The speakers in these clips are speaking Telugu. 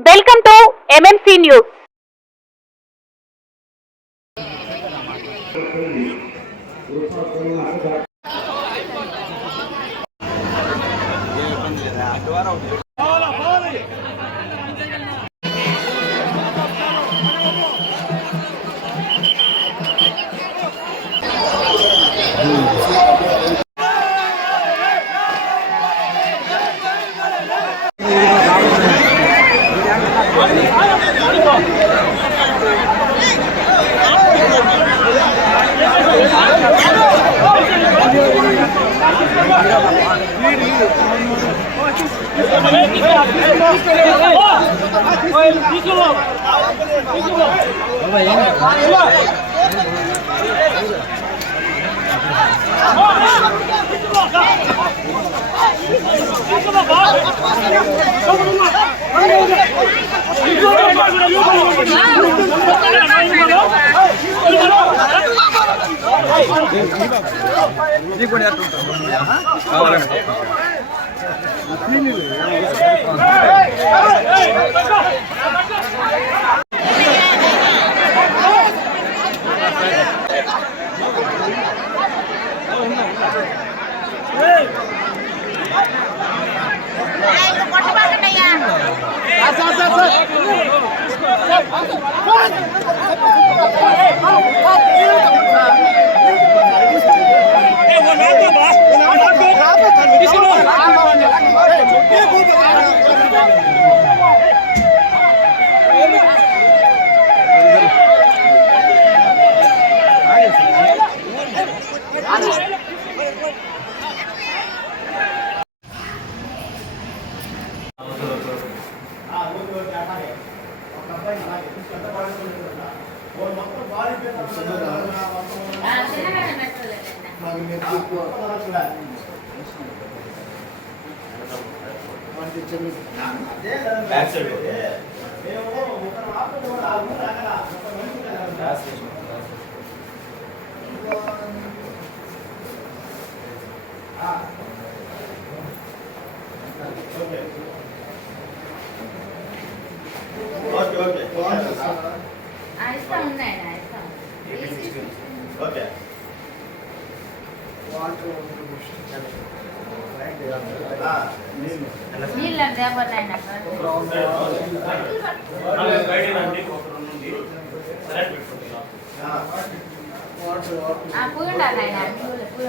Welcome to MMC news.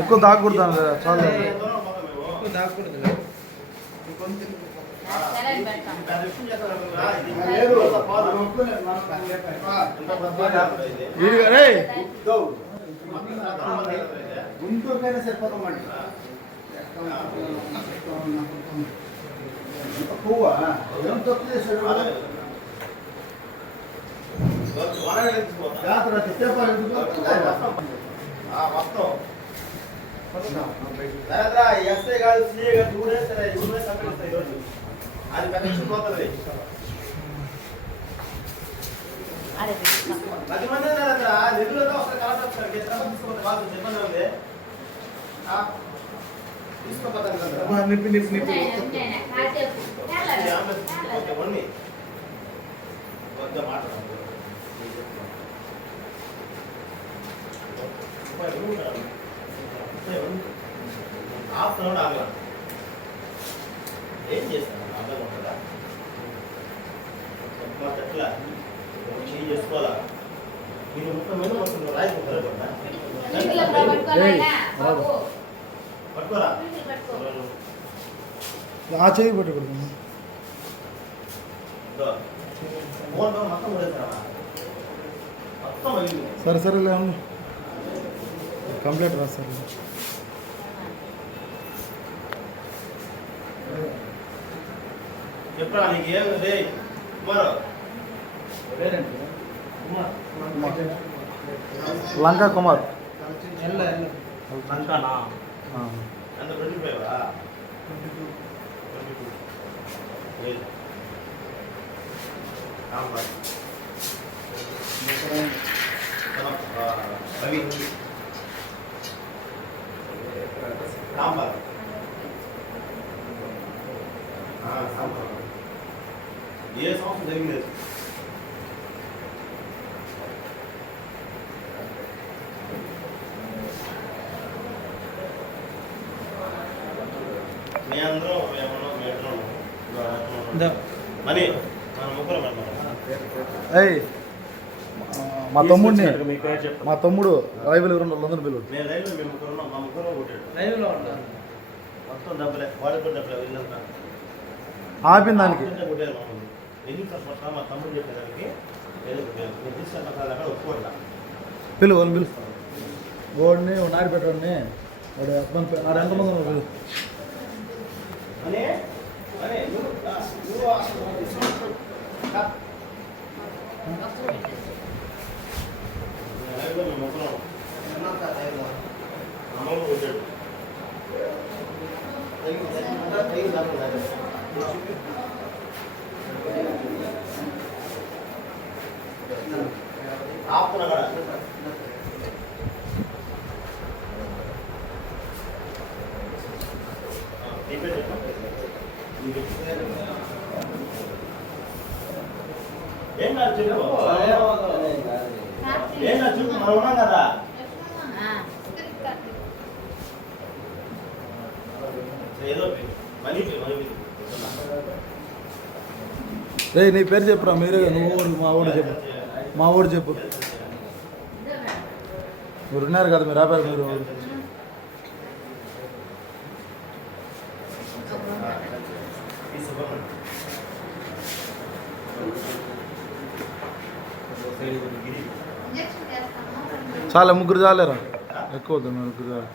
ఎక్కువ తాగకూడదు చాలా గుంటూరుకైనా సరిపోతామండి పువ్వా ఏం తప్పు చేశాడు జాతర ఎస్ఐ కాదు సిఏ కాదు ఊరే సంకలిస్తాయి ఈరోజు అది పెద్ద పోతుంది 10 మంది నిధులతో ఒకసారి కలెక్టర్ తీసుకోండి కాదు ఇబ్బంది ఉంది తీసుకోపోతాను మాట్లాడాలి ఆగల ఏం చేస్తాను అర్థం ఉంటుందా ఎట్లా చేయి చేసుకోవాలా మీరు 30 మంది వస్తుంది రాయిపోతారా పట్టుకోరా ఆ చేయి పట్టుకోండి మొత్తం సరే సరేలే అమ్మ కంప్లీట్ రాస్తారు చెప్పరా నీకు ఏమి లంకా కుమార్ లంకానా ఎంత 25 సాంబార్ సాంబార్ ఏ సంవత్సరం జరిగింది మీ అందరూ మనీ మన ముగ్గురు మా తమ్ముడిని మా తమ్ముడు రైతులు లందరూ పిల్లలు మేము రైలు మేము ముగ్గురు ఉన్నాం. మా ముగ్గురు కొట్టాడు మొత్తం డబ్బులే వాడికి డబ్బులే వెళ్ళినంత ఆపిన దానికి కొట్టారు మమ్మల్ని ఎన్ని పట్ల మా తమ్ముడు చెప్పేదానికి నేను తీసుకుంటా అక్కడ ఒప్పుకోట్లా పిలు వాళ్ళు పిలు వాడిని నాడి పెట్టాడిని వాడు ఆడు ఎంతమంది ఉన్నారు అనే అనే నువ్వు అమ్మమ్మ కొట్టాడు ఆపుతున్నా కూడా ఏం కాదు చెప్పు ఏం కాదు చెప్పు మనం ఉన్నాం కదా ఏదో మనీ రే నీ పేరు చెప్పురా మీరే నువ్వు మా ఊడు చెప్పు మా ఊడు చెప్పు మీరు ఉన్నారు కదా మీరు ఆపారు మీరు చాలా ముగ్గురు చాలేరా ఎక్కువ వద్దు ముగ్గురు చాలు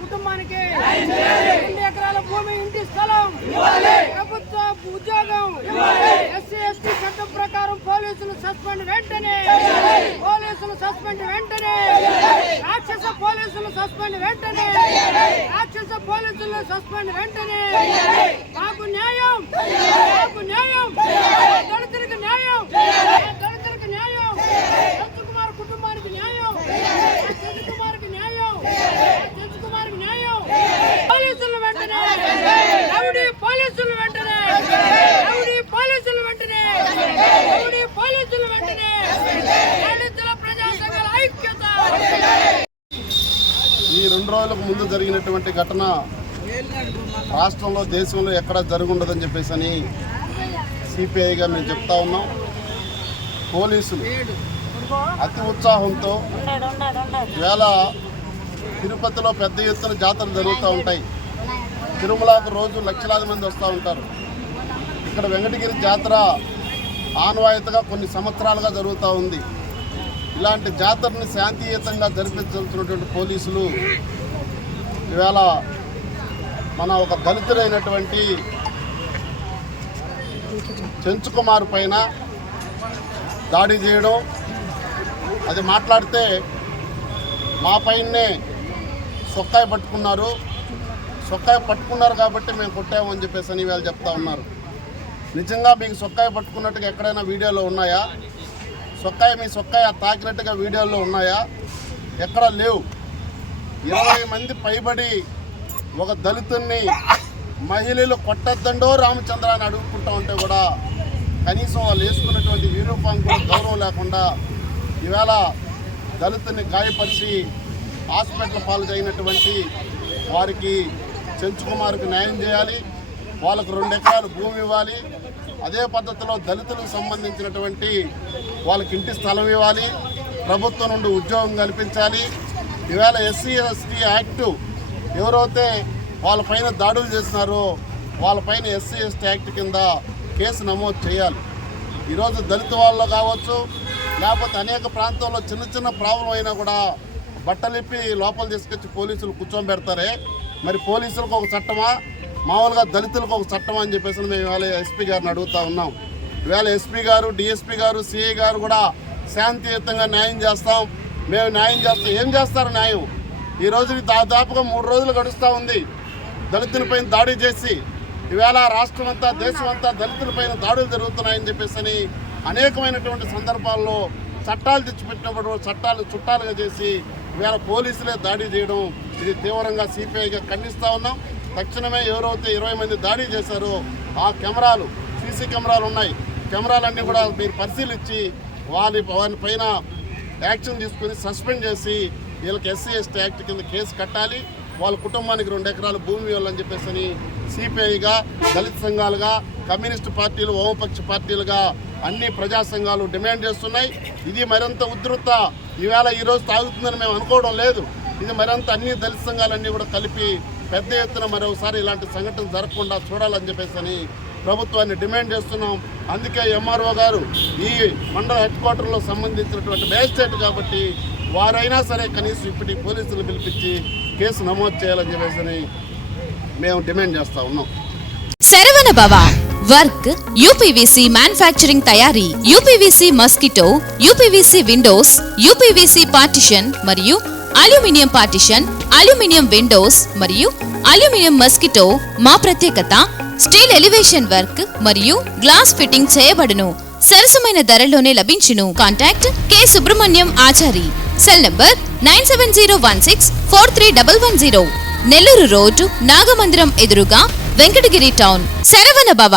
కుటుంబానికి 2 ఎకరాల భూమి ఇంటి స్థలం ప్రభుత్వ ఉద్యోగం ఎస్సీ ఎస్టీ చట్టం ప్రకారం పోలీసులు సస్పెండ్ వెంటనే రాక్షస పోలీసులు సస్పెండ్ వెంటనే మాకు న్యాయం దళితులకు న్యాయం కుమార్ కుటుంబానికి న్యాయం పోలీసులు వెంటనే దళితుల ప్రజా సంఘాల ఐక్యత. ఈ 2 రోజులకు ముందు జరిగినటువంటి ఘటన రాష్ట్రంలో దేశంలో ఎక్కడ జరుగుండదని చెప్పేసి అని సిపిఐగా మేము చెప్తా ఉన్నాం. పోలీసులు అతి ఉత్సాహంతో వేళ తిరుపతిలో పెద్ద ఎత్తున జాతరలు జరుగుతూ ఉంటాయి. తిరుమలకు రోజు లక్షలాది మంది వస్తూ ఉంటారు. ఇక్కడ వెంకటగిరి జాతర ఆనవాయితీగా కొన్ని సంవత్సరాలుగా జరుగుతూ ఉంది. ఇలాంటి జాతరని శాంతియుతంగా జరిపించాల్సినటువంటి పోలీసులు ఇవాళ మన ఒక దళితుడైనటువంటి చెంచుకుమార్ పైన దాడి చేయడం, అది మాట్లాడితే మా పైనే సొక్కాయి పట్టుకున్నారు కాబట్టి మేము కొట్టామని చెప్పేసి అని వీళ్ళు చెప్తా ఉన్నారు. నిజంగా మీకు సొక్కాయి పట్టుకున్నట్టుగా ఎక్కడైనా వీడియోలో ఉన్నాయా? మీ సొక్కాయి తాకినట్టుగా వీడియోలో ఉన్నాయా? ఎక్కడ లేవు. 20 మంది పైబడి ఒక దళితుల్ని మహిళలు కొట్టద్దండో రామచంద్ర అని అడుగుకుంటూ ఉంటే కూడా కనీసం వాళ్ళు వేసుకున్నటువంటి యూనిఫామ్ కూడా గౌరవం లేకుండా ఈవేళ దళితుని గాయపరిచి హాస్పిటల్ పాలు అయినటువంటి వారికి చెంచుకుమార్కి న్యాయం చేయాలి. వాళ్ళకు 2 ఎకరాలు భూమి ఇవ్వాలి. అదే పద్ధతిలో దళితులకు సంబంధించినటువంటి వాళ్ళకి ఇంటి స్థలం ఇవ్వాలి. ప్రభుత్వం నుండి ఉద్యోగం కల్పించాలి. ఈవేళ ఎస్సీ ఎస్టీ యాక్టు ఎవరైతే వాళ్ళపైన దాడులు చేస్తున్నారో వాళ్ళపైన ఎస్సీ ఎస్టీ యాక్ట్ కింద కేసు నమోదు చేయాలి. ఈరోజు దళిత వాళ్ళు కావచ్చు, లేకపోతే అనేక ప్రాంతాల్లో చిన్న ప్రాబ్లం అయినా కూడా బట్టలిప్పి లోపల తీసుకొచ్చి పోలీసులు కూర్చోబెడతారే. మరి పోలీసులకు ఒక చట్టమా, మామూలుగా దళితులకు ఒక చట్టమా అని చెప్పేసి మేము ఇవాళ ఎస్పీ గారిని అడుగుతూ ఉన్నాం. ఇవాళ ఎస్పీ గారు, డిఎస్పీ గారు, సిఐ గారు కూడా శాంతియుతంగా న్యాయం చేస్తాం, మేము న్యాయం చేస్తాం. ఏం చేస్తారు న్యాయం? ఈ రోజుకి దాదాపుగా 3 రోజులు గడుస్తూ ఉంది. దళితులపైన దాడి చేసి ఈవేళ రాష్ట్రం అంతా దేశం అంతా దళితులపైన దాడులు జరుగుతున్నాయని చెప్పేసి అనేకమైనటువంటి సందర్భాల్లో చట్టాలు తెచ్చిపెట్టినప్పుడు చట్టాలు చుట్టాలుగా చేసి ఈవేళ పోలీసులే దాడి చేయడం ఇది తీవ్రంగా సిపిఐగా ఖండిస్తూ ఉన్నాం. తక్షణమే ఎవరైతే 20 మంది దాడి చేశారో ఆ కెమెరాలు సీసీ కెమెరాలు ఉన్నాయి, కెమెరాలన్నీ కూడా మీరు పరిశీలించి వారి పైన యాక్షన్ తీసుకుని సస్పెండ్ చేసి వీళ్ళకి ఎస్సీ ఎస్టీ యాక్ట్ కింద కేసు కట్టాలి. వాళ్ళ కుటుంబానికి 2 ఎకరాల భూమి ఇవ్వాలని చెప్పేసి సిపిఐగా, దళిత సంఘాలుగా, కమ్యూనిస్టు పార్టీలు, వామపక్ష పార్టీలుగా అన్ని ప్రజా సంఘాలు డిమాండ్ చేస్తున్నాయి. ఇది మరింత ఉధృత ఈవేళ ఈరోజు తాగుతుందని మేము అనుకోవడం లేదు. ఇది మరింత అన్ని దళిత సంఘాలన్నీ కూడా కలిపి పెద్ద ఎత్తున మరోసారి ఇలాంటి సంఘటన జరగకుండా చూడాలని చెప్పేసి ప్రభుత్వాన్ని డిమాండ్ చేస్తున్నాం. అందుకే ఎంఆర్ఓ గారు ఈ మండల హెడ్ క్వార్టర్లో సంబంధించినటువంటి మేజిస్ట్రేట్ కాబట్టి వారైనా సరే కనీసం ఇప్పటి పోలీసులు పిలిపించి కేసు నమోదు చేయాలని చెప్పేసి మేము డిమాండ్ చేస్తూ ఉన్నాం. శరవణ భవ వర్క్ యూపీవీసీ మ్యానుఫ్యాక్చరింగ్ తయారీ, UPVC mosquito, UPVC Windows, UPVC partition మరియు అల్యూమినియం పార్టిషన్, అల్యూమినియం విండోస్ మరియు అల్యూమినియం మస్కిటో. మా ప్రత్యేకత స్టీల్ ఎలివేషన్ వర్క్ మరియు గ్లాస్ ఫిట్టింగ్ చేయబడును. సరసమైన ధరలోనే లభించును. Contact K Subrahmanyam Achari. Cell number 9701643110. Nellore road, Nagamandiram ఎదురుగా, వెంకటగిరి టౌన్. శరవణ భవ.